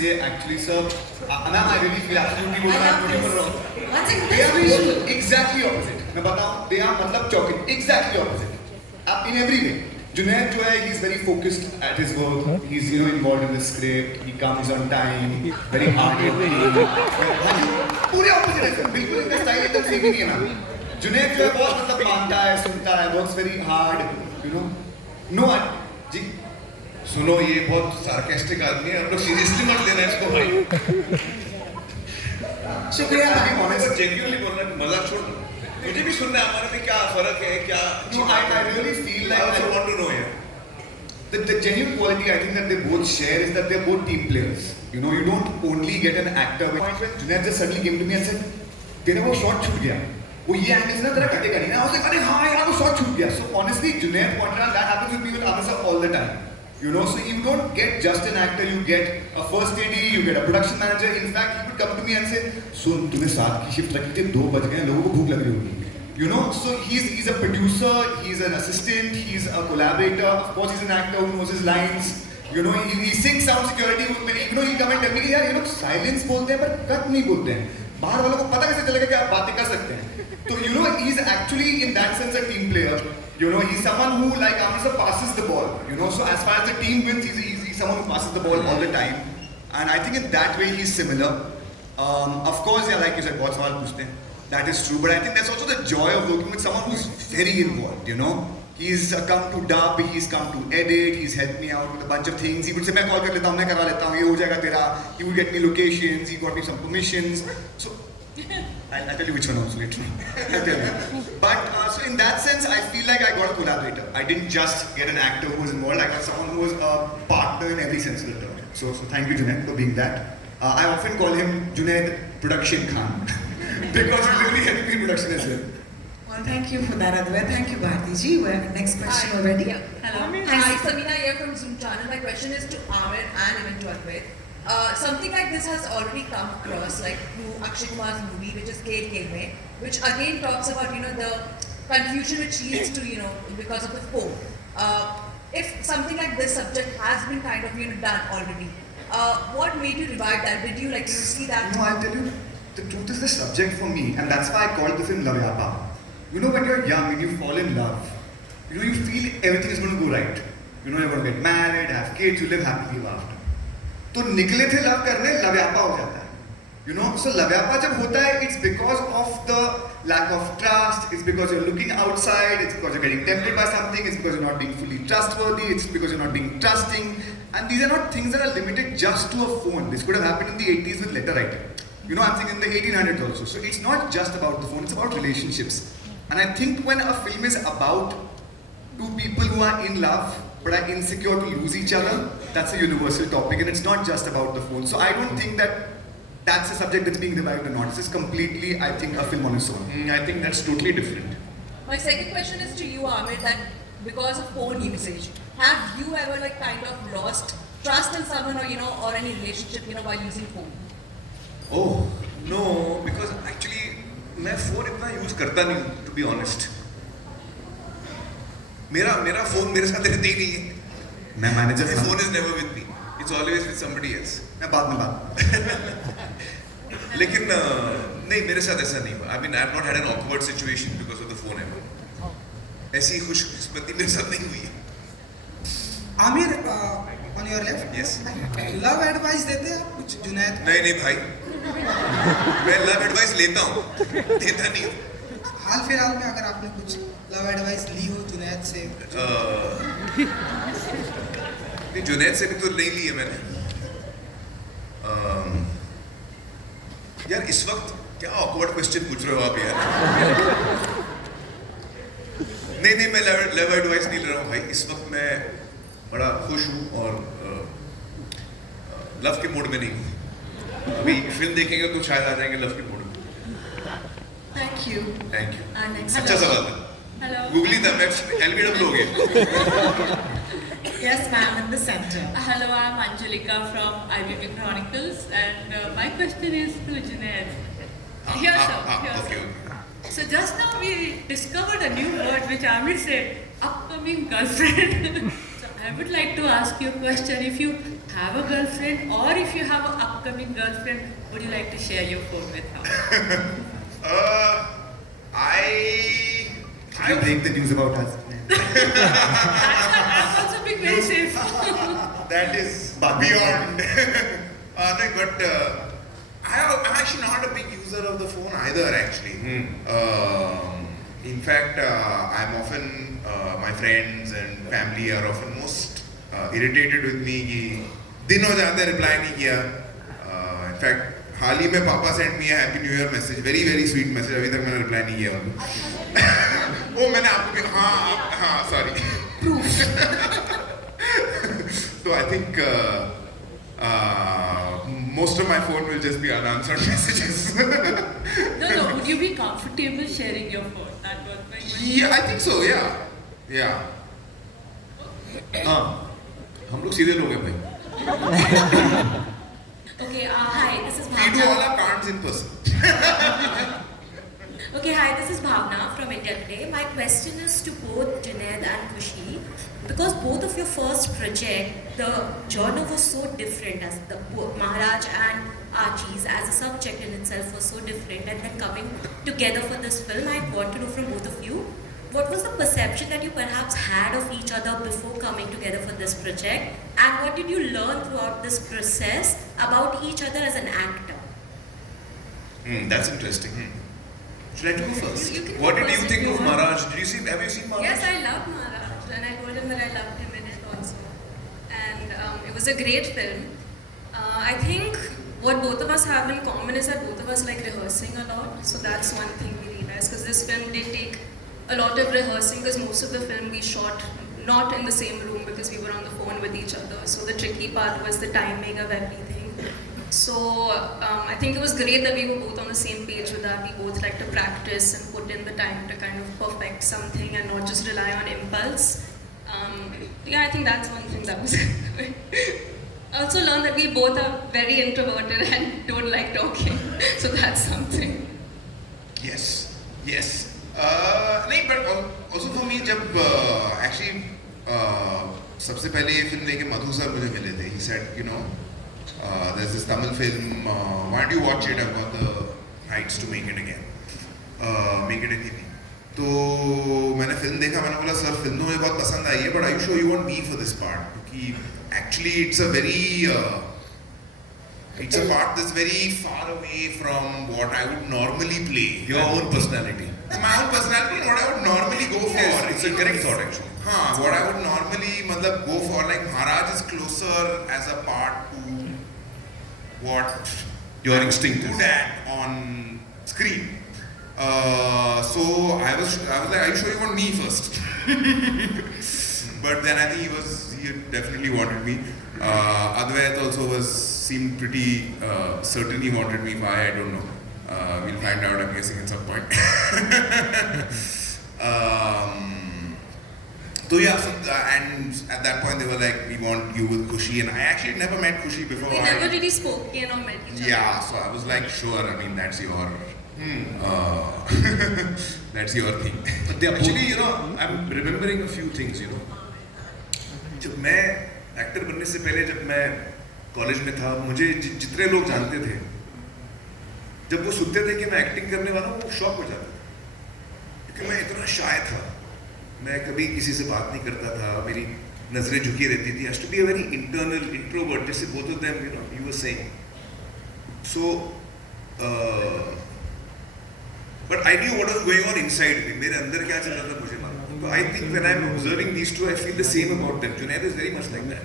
say actually, sir, ma'am, I really feel absolutely good. I'm not even wrong. What's it? They are both exactly opposite. मैं बताऊँ, they are मतलब choking, exactly opposite. In every way. Junaid जो है, he's very focused at his work. He's involved in the script. He comes on time. Very hard working. पूरे opposite है sir. बिल्कुल इनका style एकदम same ही नहीं है मैम. जुनैद जो है बहुत मतलब मानता है, सुनता है, works very hard. No one. जी. सुनो ये बहुत सार्केस्टिक आदमी है, आप लोग सीरियसली मत लेना इसको भाई। शुक्रिया I'm being honest. जेन्युइनली बोल रहा है, मजाक छोड़ दो। मुझे भी सुनना है हमारे में क्या फर्क है, क्या No, I really feel like I also want to know यार। the genuine quality I think that they both share is that they're both team players. You don't only get an actor. When Junaid just suddenly came to me and said, तेरा वो shot छूट गया, वो ये angle से ना तेरा कटेगा नहीं ना, I was like, अरे हाँ यार वो shot छूट गया. So honestly, Junaid pointed out that happens with me with Amritsar all the time. So you don't get just an actor, you get a first AD, you get a production manager. In fact, he would come to me and say, सुन तूने 7 की shift रखी थी, 2 बज गए, लोगों को भूख लग रही होगी. So he's a producer, he's an assistant, he's a collaborator. Of course, he's an actor who knows his lines. He sings sound security. He'll come and tell me कि यार silence बोलते हैं पर cut नहीं बोलते हैं. बाहर वालों को पता कैसे चलेगा कि आप बातें कर सकते हैं. So he's actually in that sense a team player. He's someone who like Amritsar passes the ball. So as far as the team wins, he's someone who passes the ball all the time. And I think in that way he's similar. Of course, yeah, like you said, बहुत सवाल पूछते हैं. That is true, but I think that's also the joy of working with someone who's very involved. He's come to dub, he's come to edit, he's helped me out with a bunch of things. He would say, मैं call कर लेता हूँ, मैं करवा लेता हूँ, ये हो जाएगा तेरा. He would get me locations, he got me some permissions. So I'll tell you which one also later. I'll tell you. But so in that sense, I feel like I got a collaborator. I didn't just get an actor who was involved. I got someone who was a partner in every sense of the term. So thank you, Junaid, for being that. I often call him Junaid Production Khan because he really helped me in production as well. Well, thank you for that, Advait. Thank you, Bharti ji. We have the next question already. Yeah. Hello. Hi, Samina here from Zoom channel. My question is to Amir and even to Advait. Something like this has already come across, like through Akshay Kumar's movie, which is Khel Khel Mein, which again talks about the confusion which leads to because of the phone. If something like this subject has been kind of done already, what made you revive that? Did you see that? No, I'll tell you, the truth is the subject for me, and that's why I called the film Lavyapa. When you're young and you fall in love, you feel everything is going to go right. You're going to get married, have kids, you live happily ever after. तो निकले थे love करने, लव्यापा हो जाता है. So लव्यापा जब होता है, it's because of the lack of trust, it's because you're looking outside, it's because you're getting tempted by something, it's because you're not being fully trustworthy, it's because you're not being trusting. And these are not things that are limited just to a phone. This could have happened in the 80s with letter writing. I'm thinking in the 1800s also. So it's not just about the phone, it's about relationships. And I think when a film is about two people who are in love but are insecure to lose each other, that's a universal topic, and it's not just about the phone. So I don't think that that's a subject that's being revived or not. This is completely, I think, a film on its own. I think that's totally different. My second question is to you, Amir, that because of phone usage, have you ever kind of lost trust in someone or any relationship while using phone? Oh no, because actually मैं phone इतना use करता नहीं हूँ, to be honest. मेरा phone मेरे साथ रहता ही नहीं है. मैं manager My phone is never with me. It's always with somebody else. मैं बाद में बात. लेकिन नहीं, मेरे साथ ऐसा नहीं हुआ. I mean, I have not had an awkward situation because of the phone ever. ऐसी खुशकिस्मती मेरे साथ नहीं हुई है. Aamir, on your left. Yes. Love advice देते हैं आप कुछ जुनैद? नहीं भाई. मैं love advice लेता हूँ, देता नहीं हूँ. हाल फिलहाल में अगर आपने कुछ लव एडवाइस ली हो जुनैद से? नहीं, जुनैद से भी तो नहीं ली है मैंने. यार इस वक्त क्या awkward question पूछ रहे हो आप यार? नहीं मैं लव एडवाइस नहीं ले रहा हूँ भाई. इस वक्त मैं बड़ा खुश हूँ और लव के मूड में नहीं हूँ. अभी फिल्म देखेंगे तो शायद आ जाएंगे लव के मूड में. Thank you. Thank you. And next. अच्छा सवाल था. Hello. गूगली था, मैं LBW हो गया. Yes, ma'am, in the center. Hello, I'm Angelika from IBB Chronicles, and my question is to Junaid. Here, sir. Here, Okay. sir. So just now we discovered a new word which Amir said, upcoming girlfriend. So I would like to ask you a question. If you have a girlfriend, or if you have an upcoming girlfriend, would you like to share your phone with her? Can you break the news about us? That's why I'm also being very safe. That is beyond. No, but I'm actually not a big user of the phone either, actually. In fact, I'm often, my friends and family are often most irritated with me कि दिन हो जाते reply नहीं किया. In fact, हाल ही में पापा sent me a happy new year message, very sweet message. अभी तक मैंने reply नहीं किया उनको. वो मैंने आपको भी हाँ sorry. So I think most of my phone will just be unanswered messages. No, would you be comfortable sharing your phone? That was my question. Yeah, I think so. Yeah. हाँ, हम लोग सीधे लोग हैं भाई. Okay, hi, this is We do all Bhavna. our cards in person. Okay, hi, this is Bhavna from India Today. My question is to both Junaid and Khushi. Because both of your first project, the genre was so different, as the Maharaj and Archie's as a subject in itself was so different, and then coming together for this film, I want to know from both of you, what was the perception that you perhaps had of each other before coming together for this project, and what did you learn throughout this process about each other as an actor? That's interesting. Should I go first? You can What go did you first think if you of want. Maharaj? Have you seen Maharaj? Yes, I love Maharaj, and I told him that I loved him in it also. And it was a great film. I think what both of us have in common is that both of us like rehearsing a lot. So that's one thing we realized, because this film did take a lot of rehearsing, because most of the film we shot not in the same room because we were on the phone with each other. So the tricky part was the timing of everything. So I think it was great that we were both on the same page with that. We both like to practice and put in the time to kind of perfect something and not just rely on impulse. Yeah, I think that's one thing that was good. I also learned that we both are very introverted and don't like talking. So that's something. Yes. नहीं, but also for me, जब actually सबसे पहले ये film लेके मधु sir मुझे मिले थे. He said, there's this Tamil film, why don't you watch it? I've got the rights to make it again. Make it in Hindi. तो मैंने फिल्म देखा, मैंने बोला सर फिल्म तो मुझे बहुत पसंद आई है, but are you sure you want me for this part? क्योंकि actually it's a part that's very far away from what I would normally play. Your own personality. My own personality and what I would normally go for. Yes, it's a correct thought actually. हाँ, what I would normally go for, like Maharaj is closer as a part to what Your instinct is. good at on screen. So I was like, are you sure you want me first? But then I think he definitely wanted me. Advait also seemed pretty certain he wanted me. Why, I don't know. We'll find out, I'm guessing, at some point. So yeah, and at that point they were like, we want you with Khushi, and I actually had never met Khushi before. We never really spoken or met each other. Yeah, so I was like, sure, I mean, that's your that's your thing. But they actually, I'm remembering a few things, जब मैं actor बनने से पहले जब मैं college में था, मुझे जितने लोग जानते थे, जब वो सुनते थे कि मैं एक्टिंग करने वाला हूँ, वो शॉक हो जाते थे, क्योंकि मैं इतना शाय था, मैं कभी किसी से बात नहीं करता था, मेरी नजरें झुकी रहती थी. I used to be a very internal introvert, जैसे both of them, you were saying. So, but I knew what was going on inside me. मेरे अंदर क्या चल रहा था मुझे मालूम. So I think when I'm observing these two, I feel the same about them. Junaid is very much like that.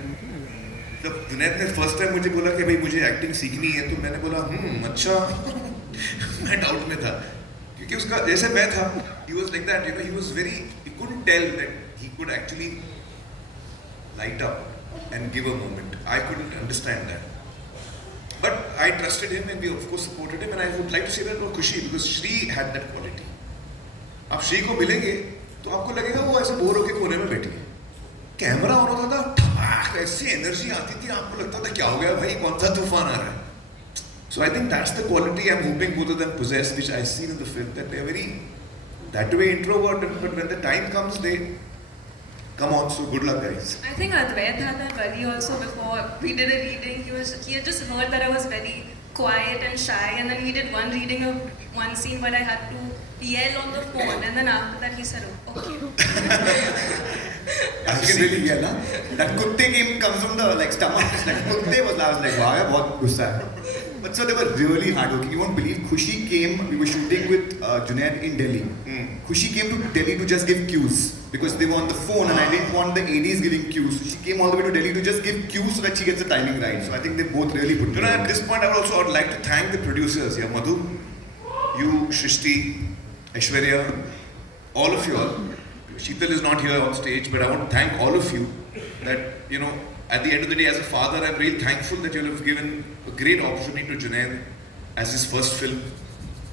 जब जुनैद ने फर्स्ट टाइम मुझे बोला कि भाई मुझे एक्टिंग सीखनी है, तो मैंने बोला अच्छा. मैं डाउट में था, क्योंकि उसका जैसे मैं था, he was like that, he was very, he couldn't tell that he could actually light up and give a moment. I couldn't understand that. But I trusted him and we of course supported him, and I would like to say that about Khushi, because Shri had that quality. आप श्री को मिलेंगे तो आपको लगेगा वो ऐसे bore होके कोने में बैठी है. कैमरा ऑन होता था, ऐसी एनर्जी आती थी, आपको लगता था क्या हो गया भाई, कौन सा तूफान आ रहा है. So I think that's the quality I'm hoping both of them possess, which I see in the film, that they're very that way introverted, but when the time comes, they Come on, so good luck, guys. I think Advait had that worry also before we did a reading. He had just heard that I was very quiet and shy, and then we did one reading of one scene where I had to yell on the phone, and then after that he said, "Oh, okay." As you can really hear, na? That kutte game comes from the like stomach. Like kutte was, I was like, wow, yeah, बहुत गुस्सा है. But so they were really hardworking. You won't believe, Khushi came. We were shooting with Junaid in Delhi. Khushi came to Delhi to just give cues because they were on the phone, and I didn't want the ADs giving cues. So she came all the way to Delhi to just give cues so that she gets the timing right. So I think they both really put. You know, at this point, I would like to thank the producers. Yeah, Madhu, you, Shrishti, Aishwarya, all of you all. Sheetal is not here on stage, but I want to thank all of you that, you know, at the end of the day, as a father, I'm really thankful that you have given a great opportunity to Junaid as his first film,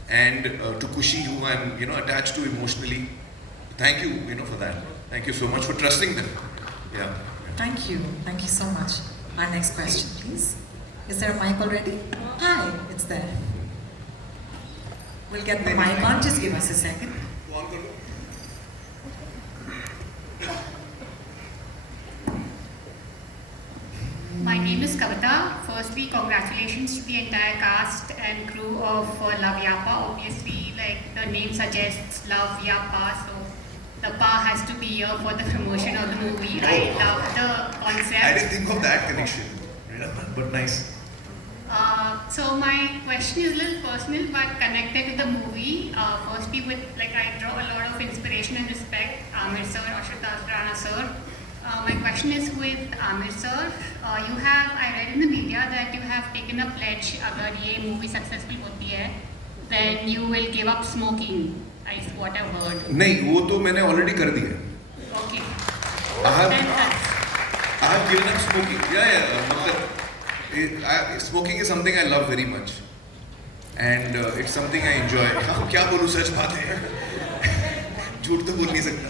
and to Khushi, who I'm, you know, attached to emotionally. Thank you, you know, for that. Thank you so much for trusting them. Yeah. Thank you. Thank you so much. Our next question, please. Is there a mic already? Hi, it's there. We'll get the mic on. Just give us a second. Go on, Kuru. My name is Kavita. Firstly, congratulations to the entire cast and crew of Love Yapa. Obviously, like the name suggests, Love Yapa, so the pa has to be here for the promotion of the movie. I love the concept. I didn't think of that connection, but nice. So my question is a little personal but connected to the movie. Firstly, with like I draw a lot of inspiration and respect Amir sir, Ashutosh Rana sir. My question is with Amir sir. I read in the media that you have taken a pledge. अगर ये movie successful होती है, then you will give up smoking. Is what I've heard. नहीं, वो तो मैंने already कर दिया. Okay. I have given up smoking. मतलब smoking is something I love very much, and it's something I enjoy. क्या बोलूँ, सच बात है. झूठ तो बोल नहीं सकता.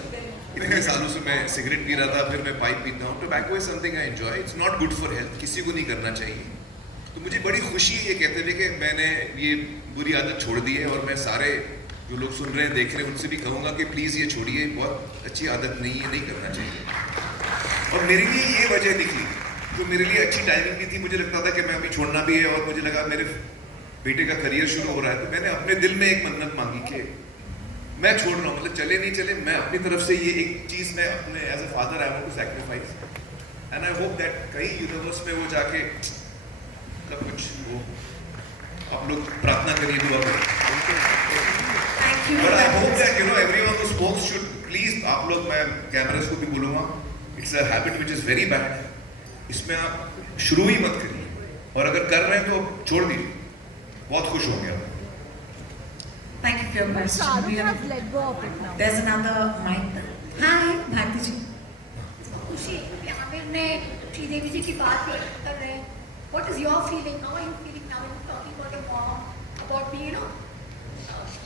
इतने सालों से मैं सिगरेट पी रहा था, फिर मैं पाइप पीता हूँ. Tobacco is something I enjoy. It's not good for health. किसी को नहीं करना चाहिए. तो मुझे बड़ी खुशी है ये कहते हुए कि मैंने ये बुरी आदत छोड़ दी है, और मैं सारे जो लोग सुन रहे हैं, देख रहे हैं, उनसे भी कहूँगा कि प्लीज़ ये छोड़िए. बहुत अच्छी आदत नहीं है, नहीं करना चाहिए. और मेरे लिए ये वजह निकली, जो मेरे लिए अच्छी टाइमिंग भी थी. मुझे लगता था कि मैं अभी छोड़ना भी है, और मुझे लगा मेरे बेटे का करियर शुरू हो रहा है, तो मैंने अपने दिल में एक मन्नत मांगी कि मैं छोड़ रहा हूँ. मतलब चले नहीं चले, मैं अपनी तरफ से ये एक चीज़ मैं अपने as a father I want to sacrifice, and I hope that कहीं यूनिवर्स में वो जाके मतलब कुछ वो आप लोग प्रार्थना करिए, दुआ करिए. But I hope that, you know, everyone who smokes should please, आप लोग, मैं कैमरास को भी बोलूँगा, it's a habit which is very bad. इसमें आप शुरू ही मत करिए, और अगर कर रहे हैं तो छोड़ दीजिए. बहुत खुश होंगे आप. Thank you for your question. There's another mic. Hi, Bharti ji. खुशी, आमिर ने श्रीदेवी जी की बात कर रहे हैं. What is your feeling? How are you feeling now when you're talking about your mom, about being, you know,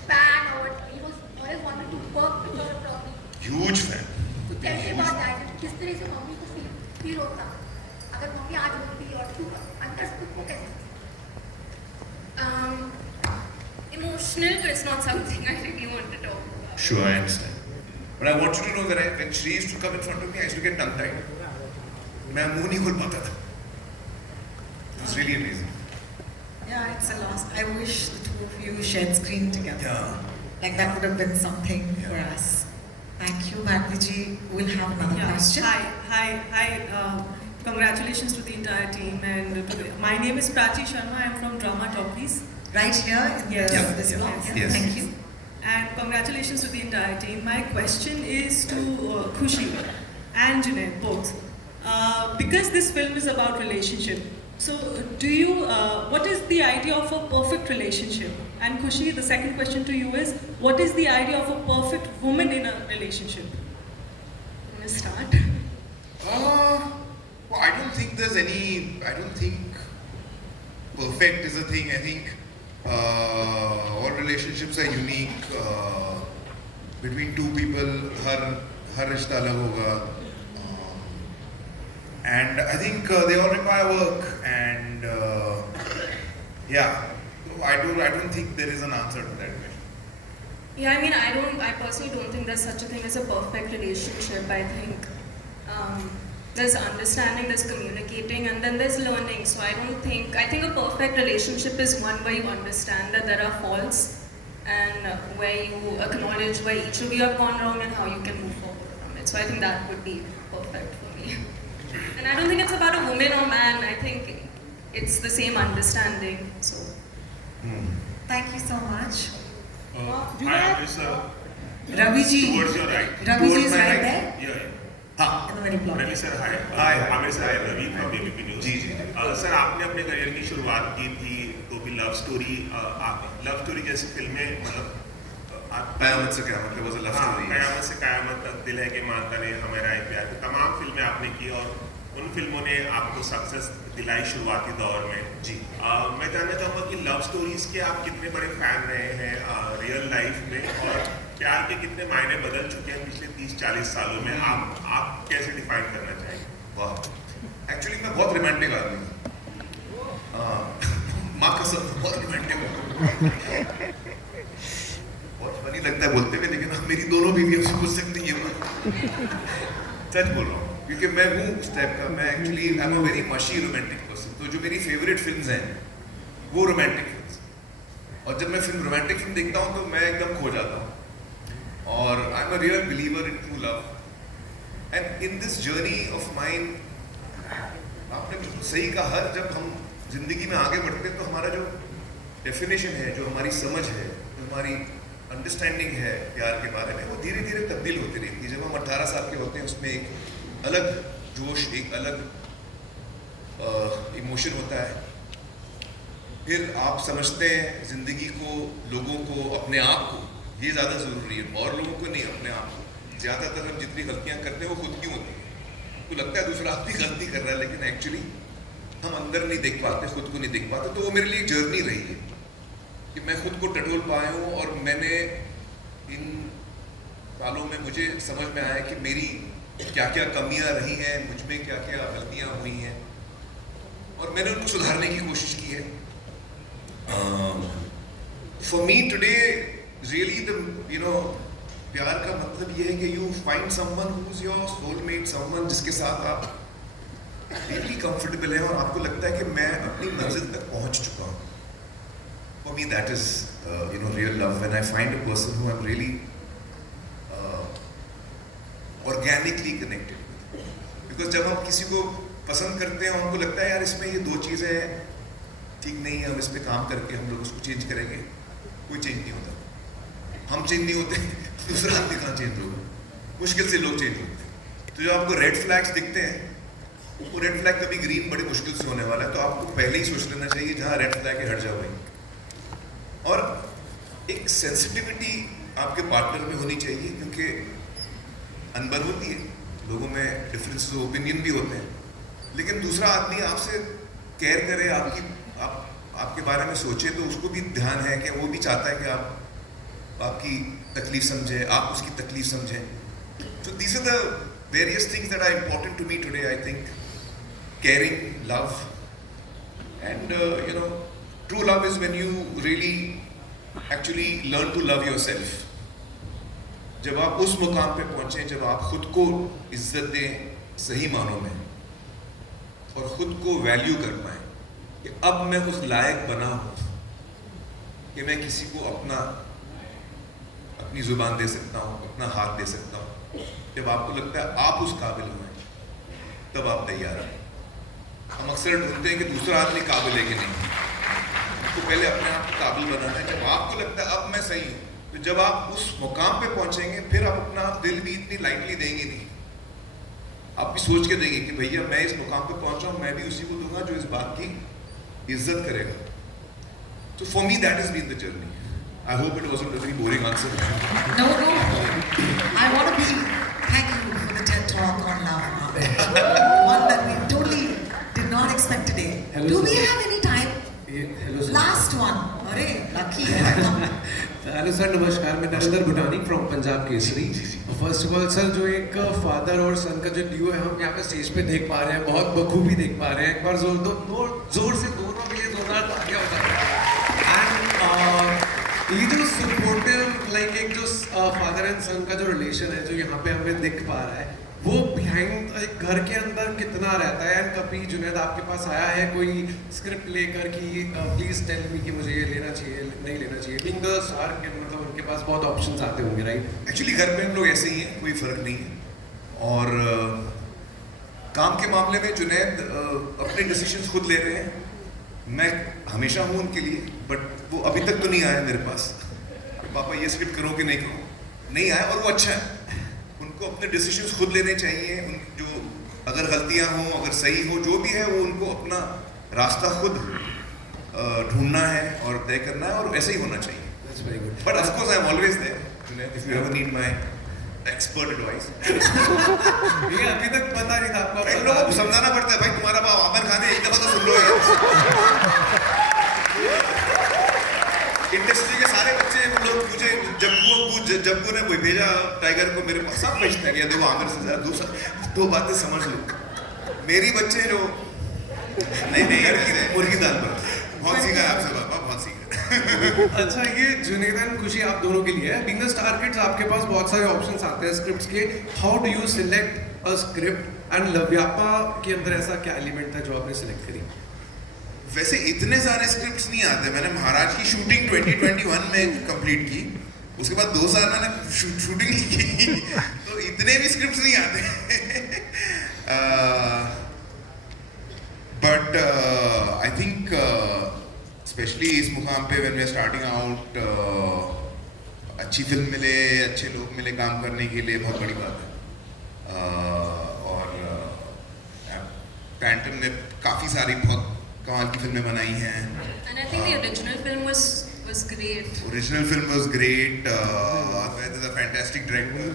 fan, or you know, always wanted to work with her probably. Huge fan. तो कैसे बात है? किस तरह से mummy को feel होता? अगर मम्मी आज होती और तू अंदर से खुद को कैसे? Emotional, but it's not something I really want to talk about. Sure, I understand. But I want you to know that when she used to come in front of me, I used to get tongue-tied. मैं मुंह नहीं खोल पाता था. It was really amazing. Yeah, it's a loss. I wish the two of you shared screen together. Yeah. Like that would have been something for us. Thank you, Bharti ji. We'll have another question. Hi. Congratulations to the entire team. And my name is Prachi Sharma. I'm from Drama Talkies. Right here in this block. Yes. Thank you. And congratulations to the entire team. My question is to Khushi and Junaid, both. Because this film is about relationship, so do you, what is the idea of a perfect relationship? And Khushi, the second question to you is, what is the idea of a perfect woman in a relationship? I'm going to start. Well, I don't think there's any, I don't think perfect is a thing. I think all relationships are unique between two people. हर रिश्ता अलग होगा, and I think they all require work, and yeah, I don't think there is an answer to that question. Yeah, I mean, I personally don't think there's such a thing as a perfect relationship. I think There's understanding, there's communicating, and then there's learning. So I think a perfect relationship is one where you understand that there are faults and where you acknowledge where each of you have gone wrong and how you can move forward from it. So I think that would be perfect for me. And I don't think it's about a woman or man. I think it's the same understanding. So. Thank you so much. Hi, Amritsar. Ravi ji. Towards your right. Ravi ji Towards is my right right? there. Yeah. In the very block. Ravi sir hi Hi. Amritsar, I Ravi from ABP News. जी, जी। Sir आपने अपने career की शुरुआत की थी तो भी लव स्टोरी जैसी फिल्में मतलब कयामत से कयामत was a love story. कयामत से कयामत तक, दिल है कि मानता नहीं, हमें राय प्यार की तमाम फिल्में आपने की और उन फिल्मों ने आपको सक्सेस दिलाई शुरुआती दौर में। जी। मैं जानना चाहूँगा कि लव स्टोरीज के आप कितने बड़े फैन रहे हैं रियल लाइफ में और प्यार के कितने मायने बदल चुके हैं पिछले 30-40 सालों में, आप कैसे डिफाइन करना चाहेंगे? वाह, एक्चुअली मैं बहुत रोमांटिक आदमी हूँ। माँ कसम बहुत रोमांटिक हूँ। बहुत फनी लगता है बोलते हुए, लेकिन अब मेरी दोनों बीवियों से पूछ सकती है सच बोल रहा हूँ क्योंकि मैं हूँ उस टाइप का। मैं actually I am a very मशी रोमांटिक पर्सन। तो जो मेरी फेवरेट फिल्म्स हैं वो रोमांटिक फिल्म्स, और जब मैं फिल्म रोमांटिक फिल्म देखता हूँ तो मैं एकदम खो जाता हूँ। और I am a real believer in true love and in this journey of mine. आपने बिल्कुल सही कहा, हर जब हम जिंदगी में आगे बढ़ते हैं तो हमारा जो डेफिनेशन है, जो हमारी समझ है, जो हमारी अंडरस्टैंडिंग है प्यार के बारे में, वो धीरे धीरे तब्दील होती रहती है। जब हम 18 साल के होते हैं उसमें एक अलग जोश, एक अलग इमोशन होता है। फिर आप समझते हैं ज़िंदगी को, लोगों को, अपने आप को। ये ज़्यादा ज़रूरी है, और लोगों को नहीं, अपने आप को। ज़्यादातर हम जितनी गलतियाँ करते हैं वो खुद की होती हैं। तो लगता है दूसरा आदमी गलती कर रहा है, लेकिन एक्चुअली हम अंदर नहीं देख पाते, खुद को नहीं देख पाते। तो वो मेरे लिए एक जर्नी रही है कि मैं खुद को टटोल पाया हूँ, और मैंने इन सालों में मुझे समझ में आया कि मेरी क्या क्या कमियां रही हैं, मुझ में क्या क्या गलतियां हुई हैं, और मैंने उनको सुधारने की कोशिश की है। फॉर मी टुडे रियली प्यार का मतलब ये है कि you find someone who is your soulmate, someone जिसके साथ आप रियली कंफर्टेबल हैं और आपको लगता है कि मैं अपनी मंजिल तक पहुंच चुका हूँ। For me, that is, real love. When I find a person who I'm really organically connected with. Because जब हम किसी को पसंद करते हैं, हमको लगता है यार इसमें ये दो चीज़ें ठीक नहीं है, हम इस पे काम करके हम लोग उसको चेंज करेंगे, कोई चेंज नहीं होता। हम चेंज नहीं होते, दूसरा आदमी कहाँ चेंज होगा? मुश्किल से लोग चेंज होते हैं। तो जब आपको रेड फ्लैग्स दिखते हैं, वो रेड फ्लैग कभी ग्रीन बड़ी मुश्किल से होने वाला है, तो आपको पहले ही सोच लेना चाहिए जहाँ रेड फ्लैग है हट जाओ भाई। और एक सेंसिटिविटी आपके पार्टनर में होनी चाहिए, क्योंकि अनबन होती है, लोगों में डिफरेंस ओपिनियन भी होते हैं, लेकिन दूसरा आदमी आपसे केयर करे, आपके बारे में सोचे, तो उसको भी ध्यान है कि वो भी चाहता है कि आप आपकी तकलीफ समझें, आप उसकी तकलीफ समझें। तो these are the various things that are important to me today. I think caring, love, and true love is when you really actually learn to love yourself. जब आप उस मुकाम पे पहुंचे, जब आप खुद को इज्जत दें सही मानों में, और खुद को वैल्यू कर पाए कि अब मैं उस लायक बना हूँ कि मैं किसी को अपनी जुबान दे सकता हूँ, अपना हाथ दे सकता हूँ। जब आपको लगता है आप उस काबिल हुए, तब आप तैयार हैं। हम अक्सर ढूंढते हैं कि दूसरा आदमी काबिल है कि नहीं, तो पहले अपने आप को काबिल बनाना है। जब आपको लगता है अब मैं सही हूँ, तो जब आप उस मुकाम पे पहुंचेंगे, फिर आप अपना दिल भी इतनी लाइटली देंगे नहीं। आप भी सोच के देंगे कि भैया मैं इस मुकाम पे पहुंचा हूँ, मैं भी उसी को दूंगा जो इस बात की इज्जत करेगा। तो for me that is been the journey. I hope it wasn't a very boring answer. No. I want to thank you for the TED talk on love. One that we totally did not expect today. Do we have any time? Hello sir. Last one. अरे lucky है। Hello sir, नमस्कार। मैं Narendra Bhutani from Punjab Kesari. First of all sir, जो एक father और सन का जो due है हम यहाँ पे स्टेज पे देख पा रहे हैं, बहुत बखूबी देख पा रहे हैं। एक बार जोर से दोनों के लिए जोरदार तालियां हो जाए। एंड ये जो सपोर्टिव एक जो फादर एंड सन का जो रिलेशन है जो यहाँ पे हमें दिख पा रहा है, वो बिहाइंड घर के अंदर कितना रहता है? एंड कभी जुनैद आपके पास आया है कोई स्क्रिप्ट लेकर कि प्लीज टेल मी कि मुझे ये लेना चाहिए नहीं लेना चाहिए? बीइंग द स्टार के मतलब उनके पास बहुत ऑप्शंस आते होंगे, राइट? एक्चुअली घर में हम लोग ऐसे ही हैं, कोई फर्क नहीं है। और काम के मामले में जुनैद अपने डिसीजंस खुद ले रहे हैं। मैं हमेशा हूँ उनके लिए, बट वो अभी तक तो नहीं आया मेरे पास, पापा ये स्क्रिप्ट करो कि नहीं करो, नहीं आया। और वो अच्छा है, उनको अपने डिसीजंस खुद लेने चाहिए। उन जो अगर गलतियाँ हों, अगर सही हो, जो भी है वो उनको अपना रास्ता खुद ढूंढना है और तय करना है, और वैसे ही होना चाहिए। That's very good. But of course I am always there if you ever need my expert advice. ये अभी तक पता नहीं था आपको। इन लोगों को समझाना पड़ता है, भाई तुम्हारा बाप आमिर खान है, एक दफा तो सुन लो यार। इंडस्ट्री के सारे बच्चे लोग मुझे जब्बू ने कोई भेजा टाइगर को, मेरे पास सब पूछते हैं कि देखो आमिर से जरा दो बातें समझ लो। मेरी बच्चे जो नहीं मुर्गी दाल पर बहुत सीखा है आपसे पापा, बहुत सीखा। अच्छा, ये जुनैद एंड खुशी आप दोनों के लिए है। बीइंग द स्टार किड्स आपके पास बहुत सारे ऑप्शंस आते हैं स्क्रिप्ट्स के। How do you select a script? And Loveyapa के अंदर ऐसा क्या एलिमेंट था जो आपने सिलेक्ट करी? वैसे इतने सारे स्क्रिप्ट्स नहीं आते। मैंने महाराज की शूटिंग 2021 में कंप्लीट की, उसके बाद 2 साल मैंने शूटिंग नहीं की, तो इतने भी स्क्रिप्ट्स नहीं आते। बट आई थिंक स्पेशली इस मुकाम पे when we are starting out, अच्छी फिल्म मिले, अच्छे लोग मिले काम करने के लिए, बहुत बड़ी बात है। और पैंटम ने काफ़ी सारी बहुत कमाल की फिल्में बनाई हैं। And I think the original film was great. Original film was great. Advait is a fantastic director.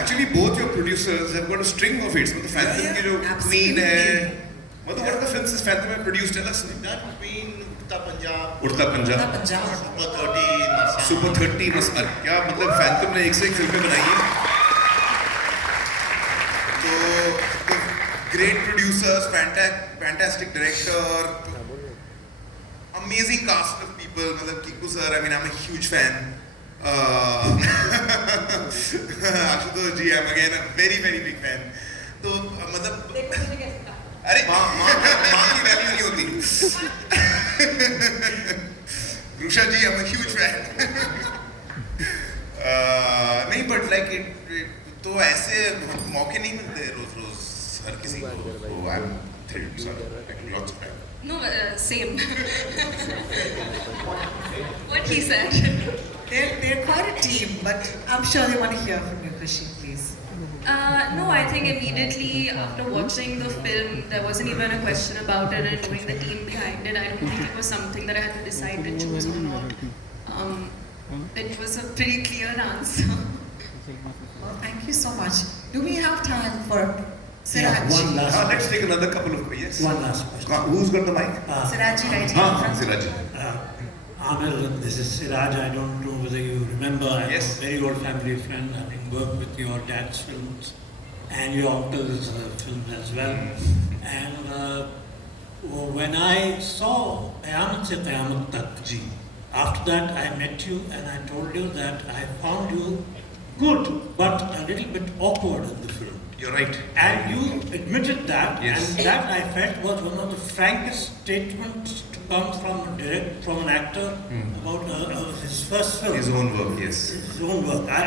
Actually, both your producers have got a string of hits. मतलब Phantom की जो Queen है, मतलब what are the films this Phantom have produced? Tell us. That Queen, उड़ता पंजाब, उड़ता Punjab, Super 13, Super 13, बस क्या मतलब Phantom ने एक से एक फिल्में बनाई हैं। Great producers, fantastic director, amazing cast of people. मतलब Kiku sir, I mean I'm a huge fan. Ashutosh ji, I'm again a very big fan. तो मतलब अरे माँ की वैल्यू नहीं होती। रुषा जी, I'm a huge fan. नहीं but like it तो ऐसे मौके नहीं मिलते रोज हर किसी को। I'm thrilled, sorry, lots of time. No, same. What he said. They're quite a team, but I'm sure they want to hear from you, Khushi, please. No, I think immediately after watching the film, there wasn't even a question about it, and knowing the team behind it, I don't think it was something that I had to decide to choose or not. It was a pretty clear answer. Well, thank you so much. Do we have time for Siraj? one last Let's take another couple of questions. One last question. Who's got the mic? Siraj right here. Siraj. Amir, this is Siraj. I don't know whether you remember. I'm Yes. a very old family friend, having worked with your dad's films and your uncle's films as well. And when I saw Qayamat Se Qayamat Tak, after that I met you and I told you that I found you good, but a little bit awkward in the film. You're right. And you admitted that, Yes. and that I felt was one of the frankest statements to come from an actor about his first film. His own work, yes. His own work. I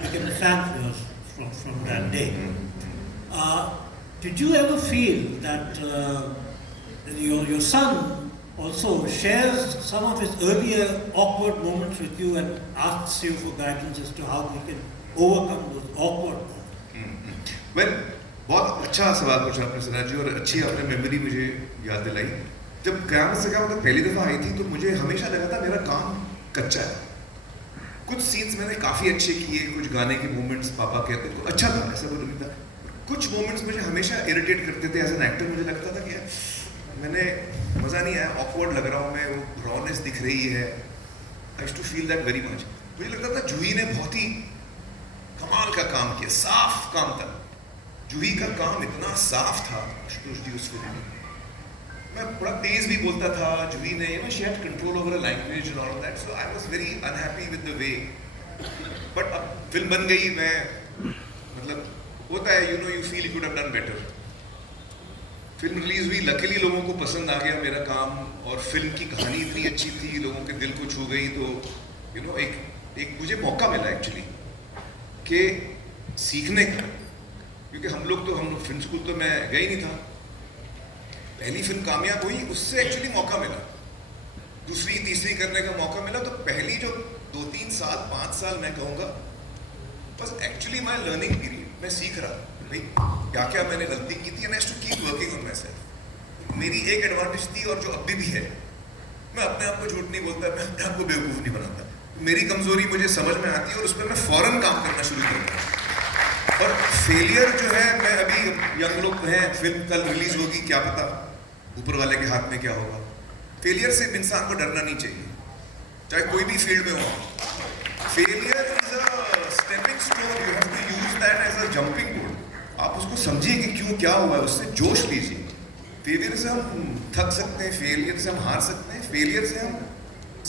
became a fan of yours from that day. Did you ever feel that your son also shares some of his earlier awkward moments with you and asks you for guidance as to how we can overcome those awkward moments? Well बहुत अच्छा सवाल पूछा आपने सिराज जी, और अच्छी आपने memory मुझे याद दिलाई। जब क़यामत से क़यामत तक पहली दफ़ा आई थी तो मुझे हमेशा लगा था मेरा काम कच्चा है। कुछ सीन्स मैंने काफ़ी अच्छे किए, कुछ गाने के मोमेंट्स पापा कहते तो अच्छा था, ऐसा कुछ नहीं था। कुछ मोमेंट्स मुझे हमेशा इरिटेट करते थे एज एन एक्टर। मुझे लगता था कि मैंने मज़ा नहीं आया, ऑकवर्ड लग रहा हूँ मैं, वो रॉनेस दिख रही है। I used to feel that very much. मुझे लगता था जूही ने बहुत ही कमाल का काम किया, साफ काम था। जूही का काम इतना साफ था आशुतोष जी उस फिल्म में। मैं बड़ा तेज भी बोलता था, जूही ने she had control over a language and all of that, so I was very unhappy with the way but अब फिल्म बन गई, मैं मतलब होता है, you feel you could have done better. Film release हुई, लकीली लोगों को पसंद आ गया मेरा काम, और फिल्म की कहानी इतनी अच्छी थी, लोगों के दिल को छू गई, तो एक मुझे मौका मिला एक्चुअली कि सीखने का, क्योंकि हम लोग फिल्म स्कूल तो मैं गया ही नहीं था। पहली फिल्म कामयाब हुई, उससे एक्चुअली मौका मिला, दूसरी तीसरी करने का मौका मिला। तो पहली जो 2-3 साल 5 साल मैं कहूँगा बस एक्चुअली माय लर्निंग पीरियड, मैं सीख रहा भाई क्या क्या मैंने गलती की थी, and I have to keep working on myself. मेरी एक एडवांटेज थी और जो अभी भी है, मैं अपने आप को झूठ नहीं बोलता, मैं अपने आप को बेवकूफ़ नहीं बनाता। मेरी कमजोरी मुझे समझ में आती है और उस पर मैं फौरन काम करना शुरू करता हूँ। और फेलियर जो है, मैं अभी यंग लोग हैं, फिल्म कल रिलीज होगी, क्या पता ऊपर वाले के हाथ में क्या होगा। फेलियर से इंसान को डरना नहीं चाहिए, चाहे कोई भी फील्ड में हो। Failure is a stepping stone, you have to use that as a jumping board. आप उसको समझिए कि क्यों क्या हुआ है, उससे जोश लीजिए। फेलियर से हम थक सकते हैं, फेलियर से हम हार सकते हैं, फेलियर से हम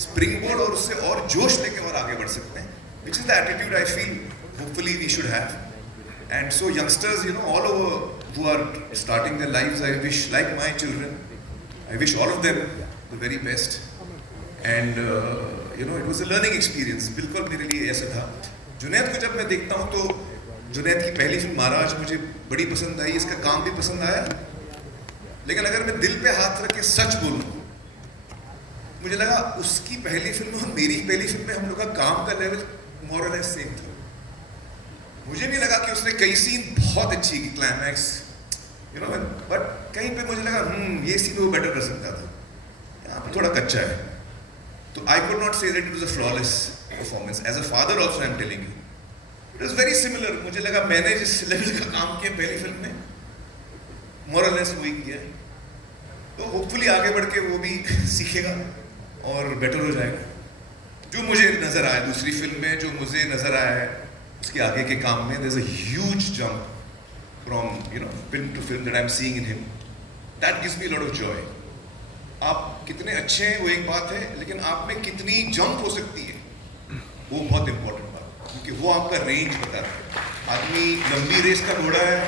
स्प्रिंग बोर्ड और उससे और जोश लेके और आगे बढ़ सकते हैं, which is the attitude I feel hopefully we should have. And so youngsters, all over who are starting their lives, I wish, like my children, I wish all of them the very best. And it was a learning experience. बिल्कुल मेरे लिए ऐसा था. जुनैद को जब मैं देखता हूँ तो जुनैद की पहली फिल्म महाराज मुझे बड़ी पसंद आई, इसका काम भी पसंद आया. लेकिन अगर मैं दिल पे हाथ रख के सच बोलूँ, मुझे लगा उसकी पहली फिल्म और मेरी पहली फिल्म में हम लोग का काम का लेवल मोर और लेस सेम था. मुझे भी लगा कि उसने कई सीन बहुत अच्छी की, क्लाइमैक्स, बट कहीं पे मुझे लगा ये सीन वो बेटर कर सकता था, यहाँ पे थोड़ा कच्चा है. तो I could not say that it was a flawless performance. As a father also I am telling you, it was very similar. मुझे लगा मैंने जिस लेवल का काम किया पहली फिल्म में, मोर और लेस वही किया है. तो होपफुली आगे बढ़ के वो भी सीखेगा और बेटर हो जाएगा. जो मुझे नजर आया दूसरी फिल्म में, जो मुझे नजर आया है उसके आगे के काम में, there's a huge jump from film to film that I'm seeing in him. That gives me a lot of joy. आप कितने अच्छे हैं वो एक बात है, लेकिन आप में कितनी जंप हो सकती है वो बहुत इंपॉर्टेंट बात है, क्योंकि वो आपका रेंज बताता है. आदमी लंबी रेस का घोड़ा है,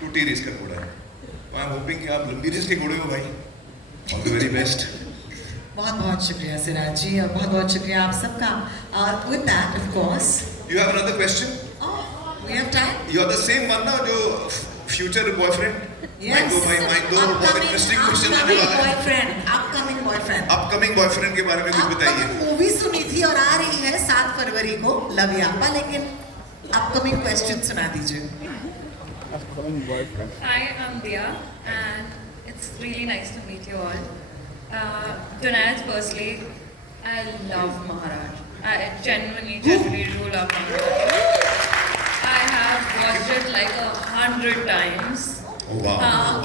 छोटी रेस का घोड़ा है. आई एम होपिंग कि आप लंबी रेस के घोड़े हो भाई. All the very best. बहुत बहुत शुक्रिया सिराज जी, और बहुत बहुत शुक्रिया आप सबका. With that, of course. You have another question? Oh, we have time. You are the same one now, जो future boyfriend? Yes. My दो बहुत interesting question आने वाला है. Upcoming boyfriend. Upcoming boyfriend के बारे में कुछ बताइए. मूवी सुनी थी और आ रही है 7 फरवरी को, लव यापा, लेकिन upcoming question सुना दीजिए. Hi, I'm Dia, and it's really nice to meet you all. Junaid, firstly, I love Maharaj. I genuinely do love Maharaj. I have watched it like 100 times. Oh wow.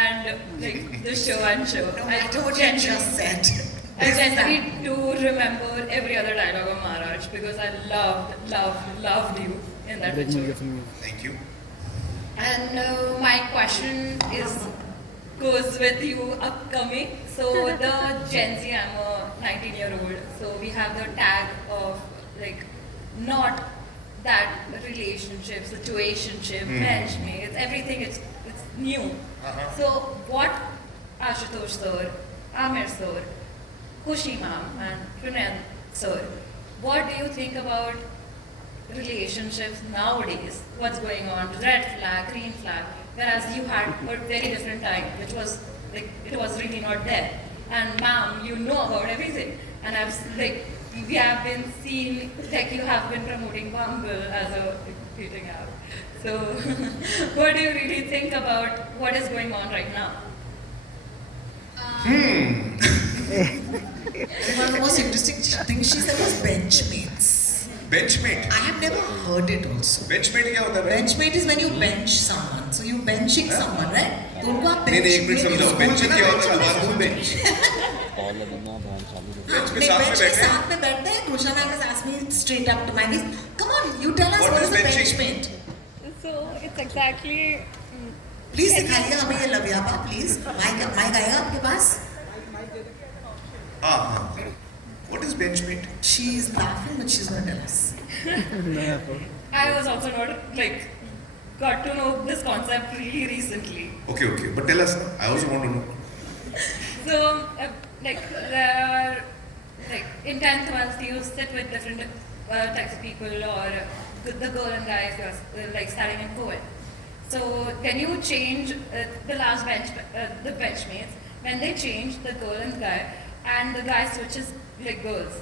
And like the show and show. No matter what you just said. I genuinely do remember every other dialogue of Maharaj because I loved you in that picture. Thank you. And my question goes with you upcoming. So the Gen Z, I'm a 19-year-old, so we have the tag of like not that relationship, situationship, benchmates, everything it's new. So what Ashutosh sir, Amir sir, Khushi ma'am and Pranay sir, what do you think about relationships nowadays? What's going on? Red flag, green flag, whereas you had a very different time, which was like it was really not there. And ma'am, you know about everything. And we have been seeing, like you have been promoting Bumble as a dating app. So what do you really think about what is going on right now? One of the most interesting things she said was benchmates. Benchmate? I have never heard it also. Benchmate क्या होता है? Benchmate is when you bench someone. So you benching someone, right? तो उनको आप नहीं एक minute समझाओ. Benching क्या होता है? दोबारा से bench. bench के साथ में बैठते हैं. Krishna ma'am has asked me straight up to my face. Come on, you tell us what is a benchmate? So it's exactly. Please दिखाइए हमें ये लव्यापा, please. माइक आएगा आपके पास? हाँ. What What is benchmate? She's laughing, but she's going to tell us. I was also not like got to know this concept really recently. Okay, but tell us now. I also want to know. So, like, there are, like, in 10th, 12th, you sit with different types of people, or the girl and guy if you're like studying in co-ed. So, can you change the last the benchmates, when they change the girl and guy, and the guy switches like girls.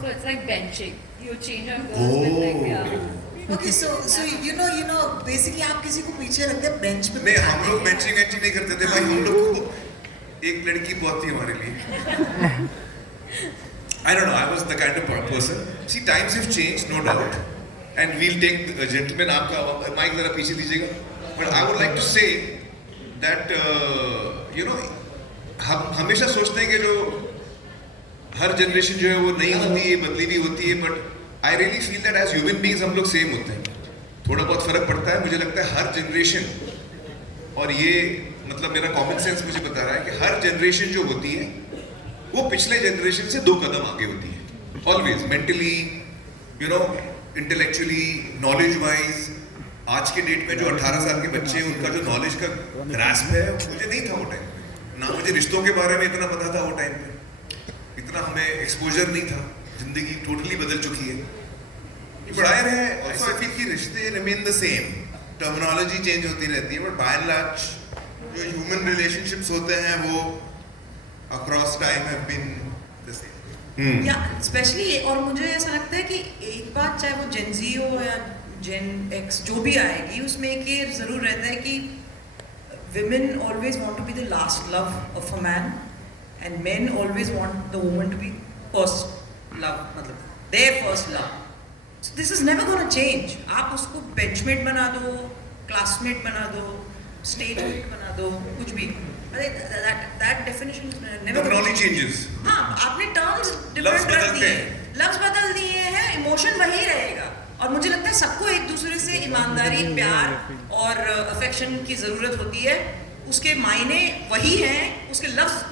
So it's like benching. You change on girls with like, yeah. Okay, so you know, basically आप किसी को पीछे रखते हैं bench पे. नहीं, हम लोग बेंचिंग नहीं करते थे भाई. हम लोग को एक लड़की बहुत थी हमारे लिए. I don't know. I was the kind of person. See, times have changed, no doubt. And we'll take gentlemen. आपका mic जरा पीछे दीजिएगा. But I would like to say that you know, हम हमेशा सोचते हैं कि जो हर जनरेशन जो है वो नई होती है, बदली भी होती है. But I really feel that as human beings हम लोग सेम होते हैं. थोड़ा बहुत फर्क पड़ता है. मुझे लगता है हर जनरेशन, और ये मतलब मेरा कॉमन सेंस मुझे बता रहा है कि हर जनरेशन जो होती है वो पिछले जनरेशन से 2 कदम आगे होती है. Always mentally, you know, intellectually, knowledge wise. आज के डेट में जो 18 साल के बच्चे हैं उनका जो नॉलेज का ग्रास्प है मुझे नहीं था वो टाइम पे. ना मुझे रिश्तों के बारे में इतना पता था वो टाइम पे. इतना हमें एक्सपोजर नहीं था. जिंदगी टोटली बदल चुकी है. पढ़ाए रहे. Also I feel कि रिश्ते remain the same. Terminology change होती रहती है, but by and large जो human relationships होते हैं वो across time have been the same. या स्पेशली, और मुझे ऐसा लगता है कि एक बात चाहे वो जेन जी हो या जेन एक्स जो भी आएगी, उसमें एक ये जरूर रहता है कि women always want to be the last love of a man and men always want the woman to be first love, मतलब their first love. So this is never going to change. आप उसको benchmate बना दो, classmate बना दो, statemate बना दो, कुछ भी. That definition is never. Terminology changes. हाँ, आपने terms different कर दिए, लफ्ज़ बदल दिए हैं, emotion वही रहेगा. और मुझे लगता है सबको एक दूसरे से ईमानदारी, प्यार और अफेक्शन की ज़रूरत होती है. उसके मायने वही हैं, उसके लफ्ज़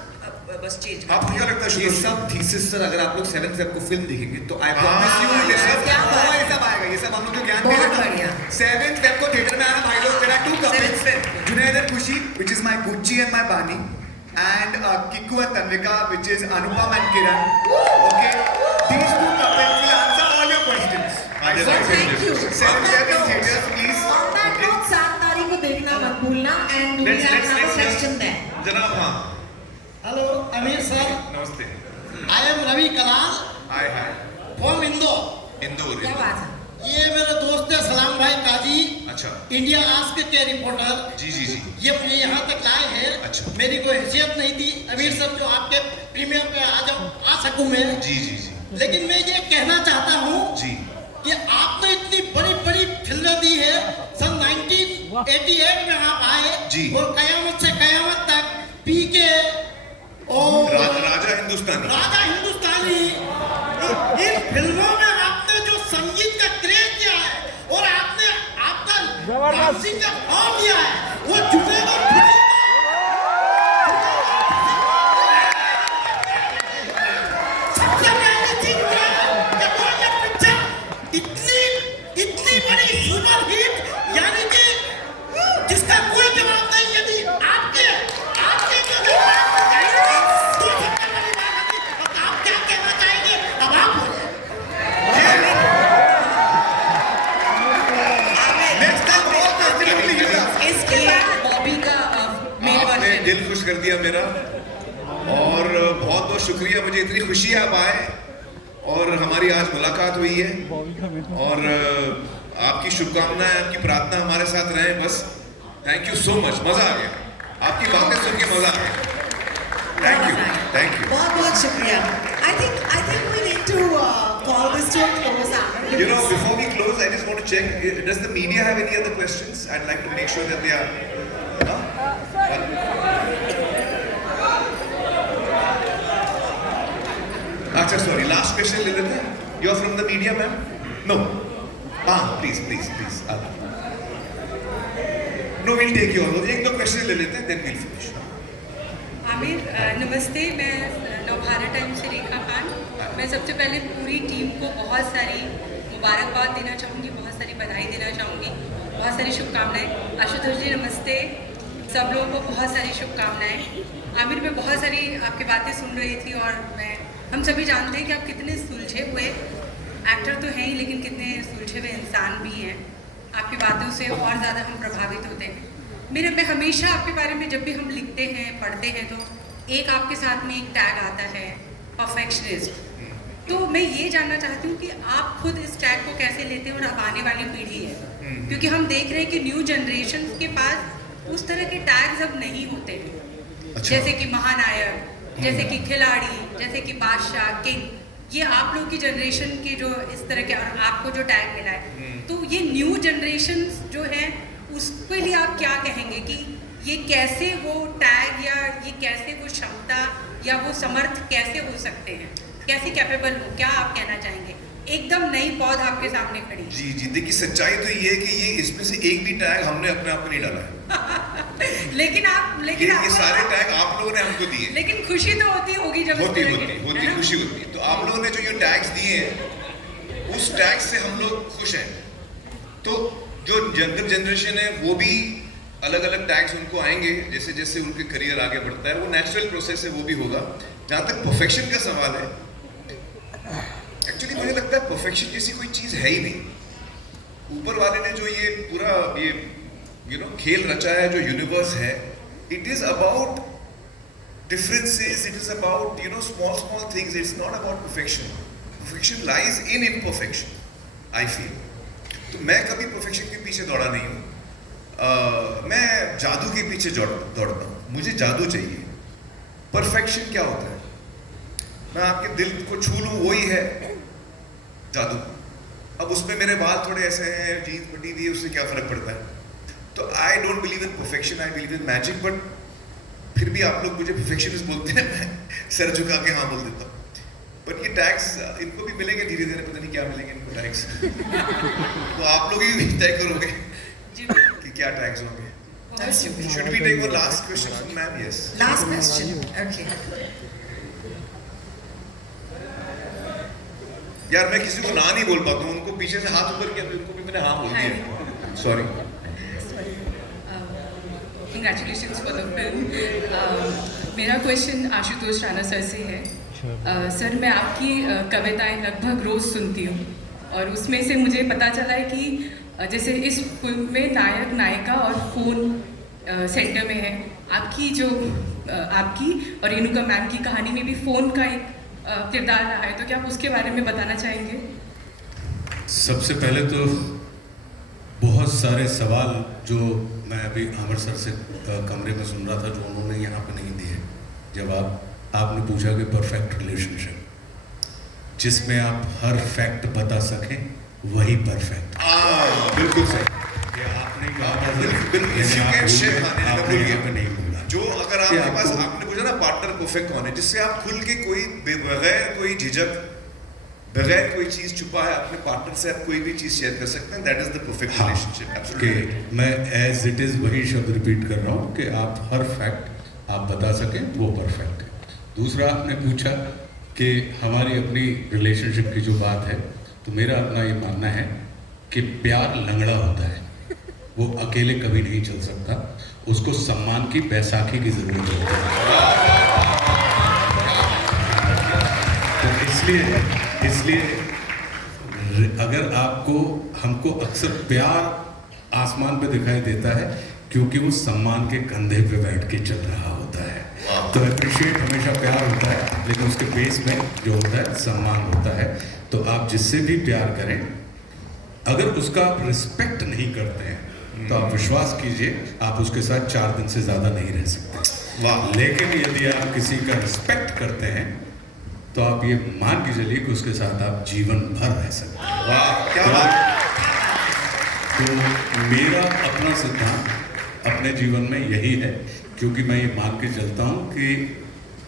बस चेंज. आपको क्या लगता है ये सब थीसिस सर, अगर आप लोग 7th फेब को फिल्म देखेंगे तो आई प्रॉमिस यू ये सब आएगा. ये सब हम लोग जो ज्ञान दे रहे हैं 7th फेब को थिएटर में आना भाई लोग. There are 2 couples, Junaid and Khushi, which is my Gucci and my Bani, and Kiku and Tanvika, which is Anupam and Kiran. Okay, these 2 couples will answer all your questions. So thank you. 7th Feb in theaters, please. On that note, 7 तारीख को देखना मत भूलना. And we have another question there. जनाब. हाँ. Hello, Amir sir. नमस्ते. I am Ravi Kalal. Hi. From Indore. Indore. क्या बात है? ये मेरे दोस्त है सलाम भाई काजी. अच्छा. इंडिया आस्क के रिपोर्टर. जी. ये मुझे यहाँ तक लाए हैं. अच्छा. मेरी कोई हैसियत नहीं थी अमीर सर जो आपके प्रीमियर पे आ सकूं मैं. जी. लेकिन मैं ये कहना चाहता हूँ जी कि आपने इतनी बड़ी फिल्में दी है. सन 1988 में आप आए जी. और कयामत से कयामत तक पीके और राजा हिंदुस्तानी इन फिल्मों में आपने जो संगीत का क्रेज किया है और आपने आपका डांसिंग का फॉर्म दिया है वो जुनेद और खुशी सबसे पहली चीज हुआ कि वो ये पिक्चर इतनी बड़ी सुपर हिट, यानी कि जिसका कोई जवाब नहीं. यदि आपके दिल खुश कर दिया मेरा. और बहुत शुक्रिया. मुझे इतनी खुशी है आप आए और हमारी आज मुलाकात हुई है. और आपकी शुभकामनाएं, आपकी प्रार्थना हमारे साथ रहे. बस थैंक यू सो मच. मजा आ गया. आपकी बातें सुन के मजा आ गया. Thank you. बहुत शुक्रिया. I think we need to call this to a close. You know, before we close, I just want to check. Does the media have any other questions? I'd like to make sure that they are. अच्छा, sorry. Last question ले लेते हैं. You're from the media, ma'am? No. Please. No, we'll take your. एक दो question ले लेते हैं, then we'll finish. Aamir नमस्ते, मैं नवभारत टाइम्स से रेखा खान। मैं सबसे पहले पूरी टीम को बहुत सारी मुबारकबाद देना चाहूँगी, बहुत सारी बधाई देना चाहूँगी, बहुत सारी शुभकामनाएं। आशुतोष जी नमस्ते, सब लोगों को बहुत सारी शुभकामनाएं। आमिर, मैं बहुत सारी आपकी बातें सुन रही थी और हम सभी जानते हैं कि आप कितने सुलझे हुए एक्टर तो हैं ही, लेकिन कितने सुलझे हुए इंसान भी हैं। आपकी बातों से और ज़्यादा हम प्रभावित होते हैं। मैं हमेशा आपके बारे में जब भी हम लिखते हैं, पढ़ते हैं, तो एक आपके साथ में एक टैग आता है परफेक्शनिस्ट। तो मैं ये जानना चाहती हूँ कि आप खुद इस टैग को कैसे लेते हैं और अब आने वाली पीढ़ी है, क्योंकि हम देख रहे हैं कि न्यू जनरेशन के पास उस तरह के टैग्स अब नहीं होते। अच्छा। जैसे कि महानायक, जैसे कि खिलाड़ी, जैसे कि बादशाह, किंग, ये आप लोग की जनरेशन के जो इस तरह के, और आपको जो टैग मिला है, तो ये न्यू जनरेशन जो है उसके लिए आप क्या कहेंगे कि ये कैसे वो टैग या ये कैसे वो क्षमता या वो समर्थ कैसे हो सकते हैं, कैसे कैपेबल हो, क्या आप कहना चाहेंगे? एकदम नई पौध आपके सामने खड़ी। जी जी, देखिए सच्चाई तो ये है कि ये इसमें से एक भी टैग हमने अपने आप में नहीं डाला है। लेकिन ये सारे टैग आप लोगों ने हमको दिए। लेकिन खुशी तो होती होगी जब होती खुशी होती है। तो आप लोगों ने जो ये टैग्स दिए हैं, उस टैग से हम लोग खुश हैं। तो जो यंगर जनरेशन है वो भी अलग अलग टैग्स उनको आएंगे जैसे जैसे उनके करियर आगे बढ़ता है, वो नेचुरल प्रोसेस है, वो भी होगा। जहाँ तक परफेक्शन का सवाल है, एक्चुअली मुझे लगता है परफेक्शन जैसी कोई चीज़ है ही नहीं। ऊपर वाले ने जो ये पूरा ये खेल रचा है, जो यूनिवर्स है, it is about differences, it is about small things. It's not about perfection. Perfection lies in imperfection, I feel. तो मैं कभी perfection के पीछे दौड़ा नहीं हूँ। मैं जादू के पीछे दौड़ता हूँ। मुझे जादू चाहिए। परफेक्शन क्या होता है? मैं आपके दिल को छू लूँ, वही है जादू। अब उसमें मेरे बाल थोड़े ऐसे हैं, जीन्स फटी हुई है, उससे क्या फर्क पड़ता है? तो I don't believe in perfection, I believe in magic. But फिर भी आप लोग मुझे परफेक्शनिस्ट बोलते हैं, मैं सर झुका के हाँ बोल देता हूँ। बट ये टैग्स इनको भी मिलेंगे धीरे धीरे, पता नहीं क्या मिलेंगे इनको टैग्स। तो आप लोग ही तय करोगे कि क्या टैग्स होंगे। Should we take one last question from ma'am? Yes. Last question. Okay. यार मैं किसी को ना नहीं बोल पाता हूँ, उनको पीछे से हाथ ऊपर किया तो उनको भी मैंने हाँ बोल दिया। Sorry. Congratulations for the film. मेरा क्वेश्चन आशुतोष राणा सर से है। सर, मैं आपकी कविताएं लगभग रोज़ सुनती हूँ और उसमें से मुझे पता चला है कि जैसे इस फिल्म में नायक नायिका और फ़ोन सेंटर में है। आपकी और रेणुका मैम की कहानी में भी फ़ोन का एक किरदार रहा है, तो क्या आप उसके बारे में बताना चाहेंगे? सबसे पहले तो बहुत सारे सवाल जो मैं अभी आमिर सर से कमरे में सुन रहा था, जो उन्होंने यहाँ पे नहीं दिए जवाब। आपने पूछा कि परफेक्ट रिलेशनशिप, जिसमें आप हर फैक्ट बता सकें, वही परफेक्ट। बिल्कुल सही। आपने कहा नहीं बोला। जो अगर आपके पास, आपने पूछा ना पार्टनर परफेक्ट कौन है, जिससे आप खुल के कोई बगैर कोई झिझक, बगैर कोई चीज छुपा है, अपने पार्टनर से आप कोई भी चीज शेयर कर सकते हैं। That is the perfect relationship. मैं एज इट इज वही शब्द रिपीट कर रहा हूँ कि आप हर फैक्ट आप बता सकें, वो परफेक्ट है। दूसरा, आपने पूछा कि हमारी अपनी रिलेशनशिप की जो बात है, तो मेरा अपना ये मानना है कि प्यार लंगड़ा होता है, वो अकेले कभी नहीं चल सकता, उसको सम्मान की बैसाखी की जरूरत होती है। तो इसलिए अगर हमको अक्सर प्यार आसमान पे दिखाई देता है, क्योंकि वो सम्मान के कंधे पे बैठ के चल रहा होता है। तो अप्रिशिएट हमेशा प्यार होता है, लेकिन उसके बेस में जो होता है सम्मान होता है। तो आप जिससे भी प्यार करें, अगर उसका आप रिस्पेक्ट नहीं करते हैं, तो आप विश्वास कीजिए आप उसके साथ 4 दिन से ज़्यादा नहीं रह सकते। लेकिन यदि आप किसी का रिस्पेक्ट करते हैं, तो आप ये मान के चलिए कि उसके साथ आप जीवन भर रह सकते हैं। वाह, क्या बात। तो मेरा अपना सिद्धांत अपने जीवन में यही है, क्योंकि मैं ये मान के चलता हूँ कि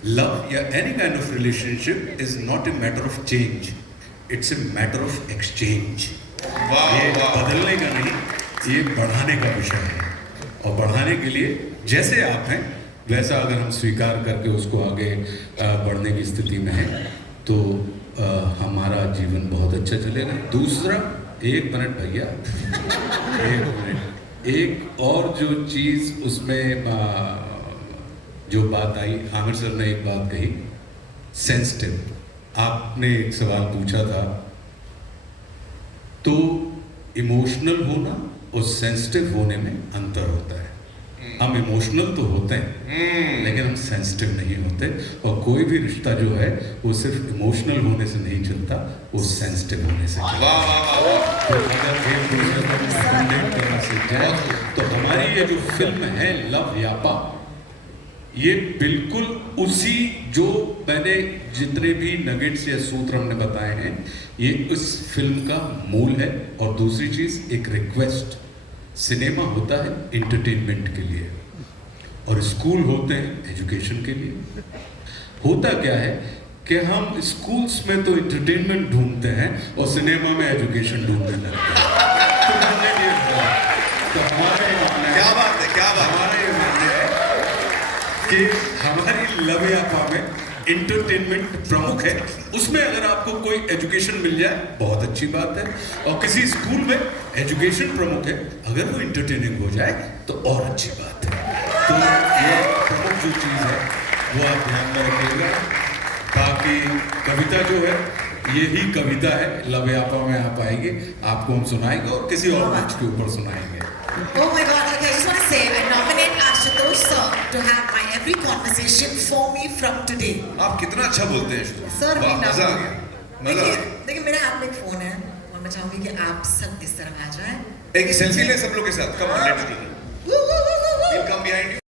लव या any kind of relationship is not a matter of change, it's a matter of exchange. ये बदलने का नहीं, ये बढ़ाने का विषय है। और बढ़ाने के लिए जैसे आप हैं वैसा अगर हम स्वीकार करके उसको आगे बढ़ने की स्थिति में हैं तो हमारा जीवन बहुत अच्छा चलेगा। दूसरा, 1 मिनट भैया, 1 मिनट, एक और जो चीज़ उसमें जो बात आई, आमिर सर ने एक बात कही, सेंसिटिव। आपने एक सवाल पूछा था, तो इमोशनल होना और सेंसिटिव होने में अंतर होता है। हम इमोशनल तो होते हैं लेकिन हम सेंसिटिव नहीं होते, और कोई भी रिश्ता जो है वो सिर्फ इमोशनल होने से नहीं चलता, वो सेंसिटिव होने से चलता है। तो अगर एक दूसरे को accommodate करना सीख जाए तो हमारी ये जो फिल्म है लव यापा, ये बिल्कुल उसी जो मैंने जितने भी नगेट्स या सूत्र हमने बताए हैं, ये उस फिल्म का मूल है। और दूसरी चीज़, एक रिक्वेस्ट, सिनेमा होता है एंटरटेनमेंट के लिए और स्कूल होते हैं एजुकेशन के लिए। होता क्या है कि हम स्कूल्स में तो एंटरटेनमेंट ढूंढते हैं और सिनेमा में एजुकेशन ढूंढने लगते हैं। तो हमारा ये मानना है, क्या बात है, क्या बात, हमारा ये मानना है कि हमारी लव यापा में एंटरटेनमेंट प्रमुख है। उसमें अगर आपको कोई एजुकेशन मिल जाए बहुत अच्छी बात है, और किसी स्कूल में एजुकेशन प्रमुख है, अगर वो एंटरटेनिंग हो जाए तो और अच्छी बात है। तो ये प्रमुख जो चीज़ है वो आप ध्यान में रखिएगा। बाकी कविता जो है यही कविता है, लव यापा में आप आएंगे, आपको हम सुनाएंगे और किसी और मंच के ऊपर सुनाएंगे। Oh my God, okay, I just want to say, I nominate Ashutosh sir to have my every conversation for me from today. आप कितना अच्छा बोलते हैं आशुतोष। Sir, वाह, we मजा आ love गया, you. मजा आ गया। देखिए मेरे हाथ में एक फोन है और मैं चाहूंगी कि आप सब इस तरफ आ जाएं। एक सेल्फी ले सब लोग के साथ, come on, let's do that. We'll come behind you.